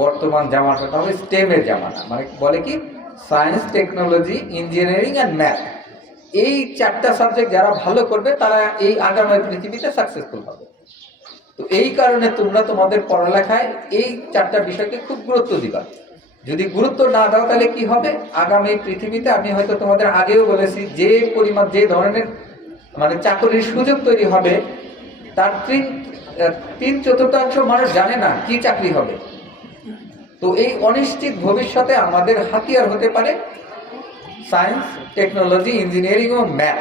বর্তমান জামানাটা হবে স্টেমের জামানা, মানে বলে কি science, technology, engineering and math. এই 4টা সাবজেক্ট যারা ভালো করবে তারা এই আগামী পৃথিবীতে সাকসেসফুল হবে। তো এই কারণে তোমরা তোমাদের পড়ালেখায় এই 4টা বিষয়কে খুব গুরুত্ব দিবা। যদি গুরুত্ব না দাও তাহলে কি হবে, আগামী পৃথিবীতে আমি হয়তো তোমাদের আগেও বলেছি, যে পরিমাণ যে ধরনের মানে চাকরির সুযোগ তৈরি হবে তার 3/4 মানুষ জানে না কি চাকরি হবে। তো এই অনিশ্চিত ভবিষ্যতে আমাদের হাতিয়ার হতে পারে সায়েন্স, টেকনোলজি, ইঞ্জিনিয়ারিং ও ম্যাথ।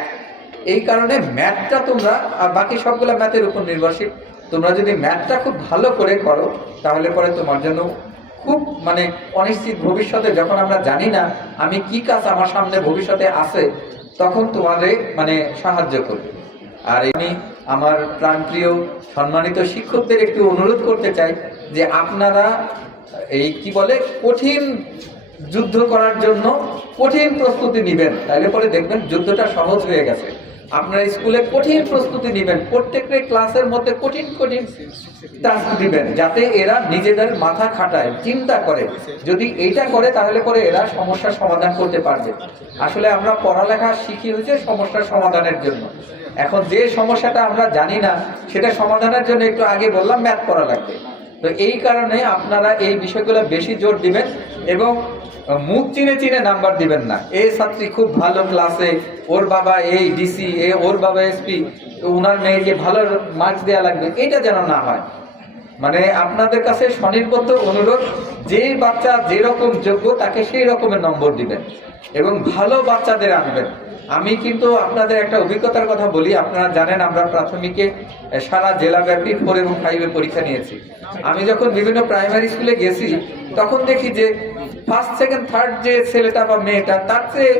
এই কারণে ম্যাথটা তোমরা, আর বাকি সবগুলো ম্যাথের উপর নির্ভরশীল, তোমরা যদি ম্যাথটা খুব ভালো করে করো তাহলে পরে তোমার জন্য খুব মানে অনিশ্চিত ভবিষ্যতে, যখন আমরা জানি না আমি কি কাজ আমার সামনে ভবিষ্যতে আছে, তখন তোমাদের মানে সাহায্য করবে। আর আমি আমার প্রাণপ্রিয় সম্মানিত শিক্ষকদের একটু অনুরোধ করতে চাই যে আপনারা এই কি বলে কঠিন যুদ্ধ করার জন্য কঠিন প্রস্তুতি নেবেন, তাহলে পরে দেখবেন যুদ্ধটা সহজ হয়ে গেছে। আপনারা স্কুলে কঠিন প্রস্তুতি নেবেন, প্রত্যেকটা ক্লাসের মধ্যে কঠিন কঠিন টাস্ক দিবেন, যাতে এরা নিজেদের মাথা খাটায়, চিন্তা করে। যদি এইটা করে তাহলে পরে এরা সমস্যার সমাধান করতে পারবে। আসলে আমরা পড়ালেখা শিখি হচ্ছে সমস্যার সমাধানের জন্য। এখন যে সমস্যাটা আমরা জানি না সেটা সমাধানের জন্য একটু আগে বললাম ম্যাথ পড়া লাগবে। তো এই কারণে আপনারা এই বিষয়গুলো বেশি জোর দিবেন এবং মুখ চিনে চিনে নাম্বার দিবেন না। এই ছাত্রী খুব ভালো ক্লাসে, ওর বাবা এই ডিসি, ওর বাবা এসপি, ওনার মেয়েকে ভালো মার্কস দেওয়া লাগবে, এটা যেন না হয়। মানে আপনাদের কাছে স্বনির্বদ্ধ অনুরোধ, যে বাচ্চা যেরকম যোগ্য তাকে সেই রকমের নম্বর দিবেন এবং ভালো বাচ্চাদের আনবেন। আমি কিন্তু আপনাদের একটা অভিজ্ঞতার কথা বলি। আপনারা জানেন আমরা প্রাথমিকে সারা জেলাব্যাপী 4 এবং 5 পরীক্ষা নিয়েছি। আমি যখন বিভিন্ন প্রাইমারি স্কুলে গেছি তখন দেখি যে 1st, 2nd, 3rd যে ছেলেটা বা মেয়েটা, তার চেয়ে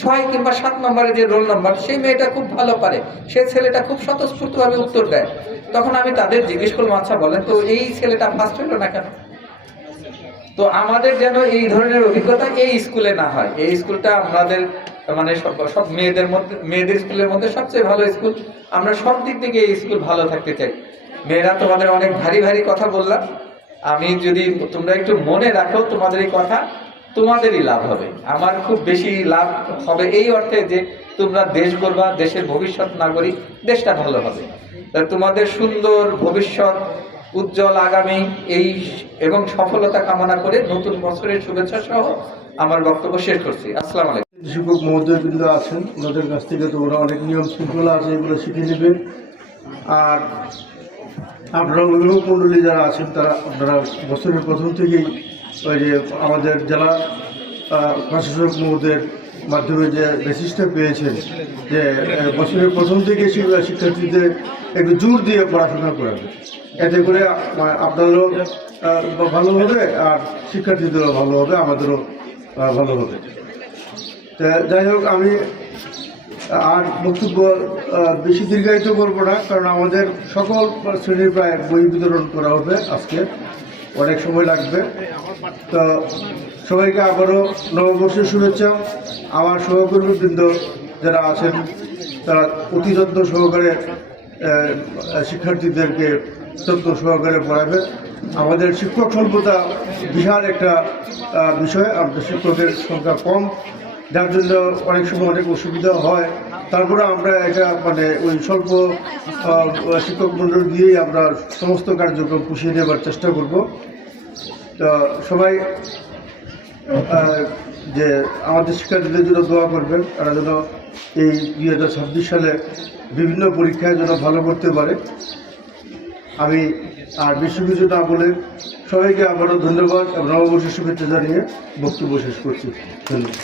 6 কিংবা 7 নম্বরে যে রোল নম্বর, সেই মেয়েটা খুব ভালো পারে, সে ছেলেটা খুব স্বতঃস্ফূর্তভাবে উত্তর দেয়। তখন আমি তাদের জিজ্ঞেস করলাম, আচ্ছা বলেন তো এই ছেলেটা ফার্স্ট হলো না কেন? তো আমাদের যেন এই ধরনের অভিজ্ঞতা এই স্কুলে না হয়। এই স্কুলটা আমাদের মানে সব মেয়েদের স্কুলের মধ্যে সবচেয়ে ভালো স্কুল। আমরা সব দিক থেকে এই স্কুল ভালো থাকতে চাই। মেয়েরা, তোমাদের অনেক ভারী ভারী কথা বললাম, আমি যদি তোমরা একটু মনে রাখো তোমাদের এই কথা, তোমাদেরই লাভ হবে। আমার খুব বেশি লাভ হবে এই অর্থে যে তোমরা দেশ গড়বা, দেশের ভবিষ্যৎ নাগরিক, দেশটা ভালো হবে। তোমাদের সুন্দর ভবিষ্যৎ, উজ্জ্বল আগামী এই এবং সফলতা কামনা করে নতুন বছরের শুভেচ্ছা সহ আমার বক্তব্য শেষ করছি। আসসালামু আলাইকুম। শিক্ষক মহোদয়বৃন্দ আছেন, ওনাদের কাছ থেকে তোমরা অনেক নিয়ম শৃঙ্খলা আছে, এগুলো শিখে নেবে। আর আপনারা অভিভাবক মণ্ডলী যারা আছেন আপনারা বছরের প্রথম থেকেই ওই যে আমাদের জেলা প্রশাসক মহোদয়ের মাধ্যমে যে মেসেজটা পেয়েছেন যে বছরের প্রথম থেকে শিক্ষার্থীদের একটু জোর দিয়ে পড়াশোনা করাবে, এতে করে আপনারও ভালো হবে আর শিক্ষার্থীদেরও ভালো হবে, আমাদেরও ভালো হবে। যাই হোক, আমি আর বক্তব্য বেশি দীর্ঘায়িত করবো না, কারণ আমাদের সকল শ্রেণীর প্রায় বই বিতরণ করা হবে আজকে, অনেক সময় লাগবে। তো সবাইকে আবারও নববর্ষের শুভেচ্ছা। আমার সহকর্মীবৃন্দ যারা আছেন তারা অতি যত্ন সহকারে শিক্ষার্থীদেরকে যত্ন সহকারে পড়াবে। আমাদের শিক্ষক স্বল্পতা বিশাল একটা বিষয়, আমাদের শিক্ষকের সংখ্যা কম, যার জন্য অনেক সময় অনেক অসুবিধা হয়। তারপরে আমরা এটা মানে ওই স্বল্প শিক্ষক মণ্ডল দিয়েই আমরা সমস্ত কার্যক্রম পুষিয়ে নেবার চেষ্টা করব। তো সবাই যে আমাদের শিক্ষার্থীদের জন্য দোয়া করবেন, তারা যেন এই 2026 সালে বিভিন্ন পরীক্ষায় যেন ভালো করতে পারে। আমি আর বেশি কিছু না বলে সবাইকে আবারও ধন্যবাদ এবং নববর্ষের শুভেচ্ছা জানিয়ে বক্তব্য শেষ করছি। ধন্যবাদ।